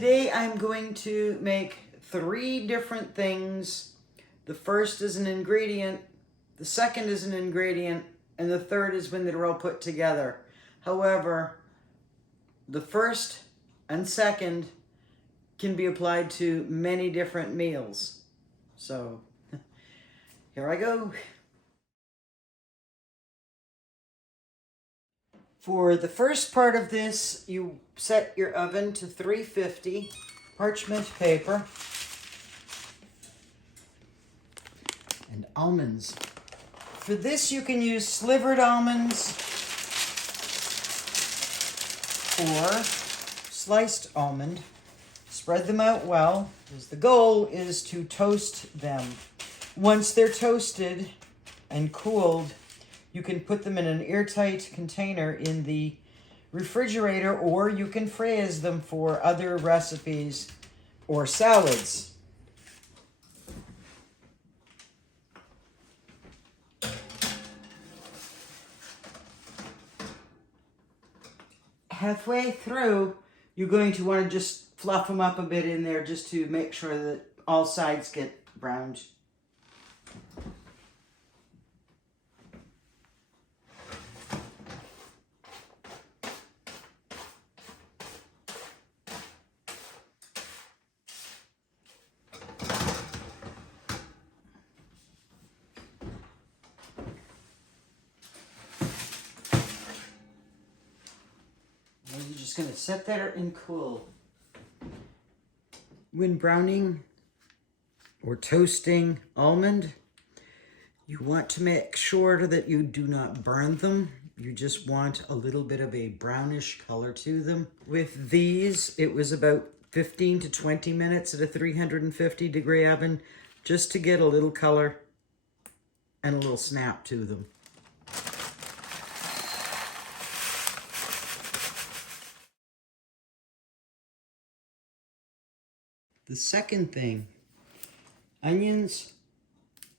Today I'm going to make 3 different things. The first is an ingredient, the second is an ingredient, and the third is when they're all put together. However, the first and second can be applied to many different meals. So, here I go. For the first part of this, you set your oven to 350, parchment paper, and almonds. For this, you can use slivered almonds or sliced almond. Spread them out well, because the goal is to toast them. Once they're toasted and cooled, you can put them in an airtight container in the refrigerator, or you can freeze them for other recipes or salads. Halfway through, you're going to want to just fluff them up a bit in there just to make sure that all sides get browned. You're just going to set that and cool. When browning or toasting almond, you want to make sure that you do not burn them. You just want a little bit of a brownish color to them. With these, it was about 15 to 20 minutes at a 350-degree oven just to get a little color and a little snap to them. The second thing, onions,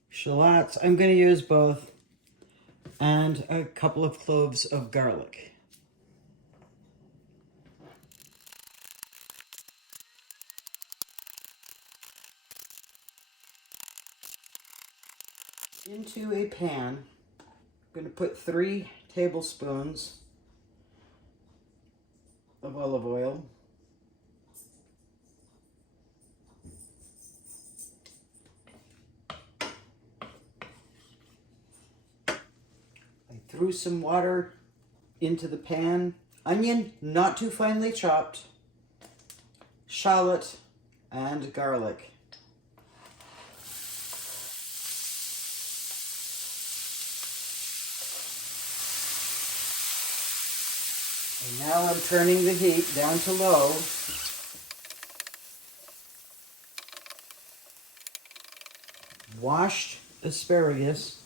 shallots, I'm going to use both, and a couple of cloves of garlic. Into a pan, I'm going to put 3 tablespoons of olive oil. Threw some water into the pan. Onion, not too finely chopped. Shallot and garlic. And now I'm turning the heat down to low. Washed asparagus.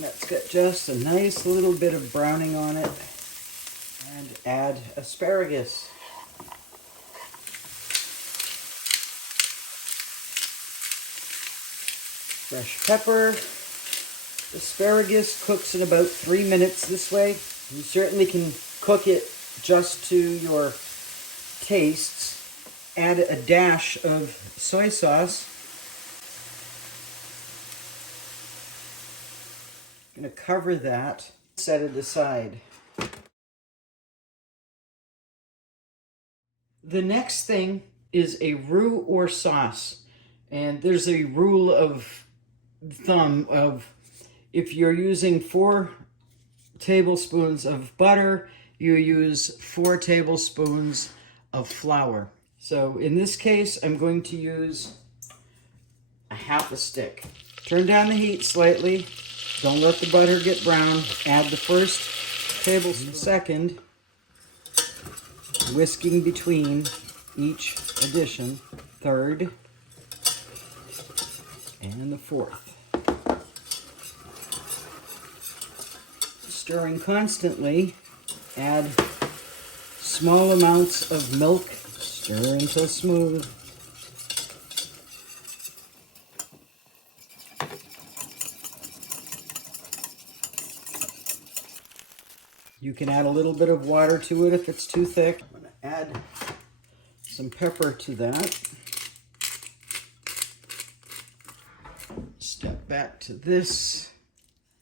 That's got just a nice little bit of browning on it. And add asparagus. Fresh pepper. Asparagus cooks in about 3 minutes this way. You certainly can cook it just to your tastes. Add a dash of soy sauce. I'm going to cover that, set it aside. The next thing is a roux or sauce. And there's a rule of thumb of if you're using 4 tablespoons of butter, you use 4 tablespoons of flour. So in this case, I'm going to use a half a stick. Turn down the heat slightly. Don't let the butter get brown. Add the first tablespoon, second, whisking between each addition, third, and the fourth. Stirring constantly, add small amounts of milk, stir until smooth. You can add a little bit of water to it if it's too thick. I'm going to add some pepper to that. Step back to this.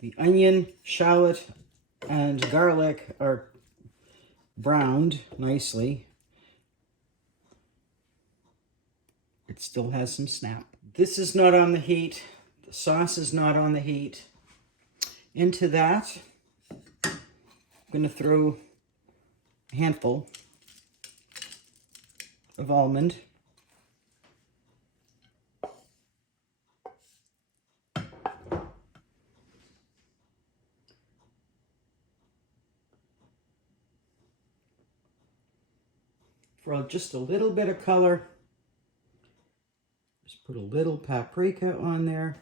The onion, shallot, and garlic are browned nicely. It still has some snap. This is not on the heat. The sauce is not on the heat. Into that, I'm going to throw a handful of almond. For just a little bit of color, just put a little paprika on there.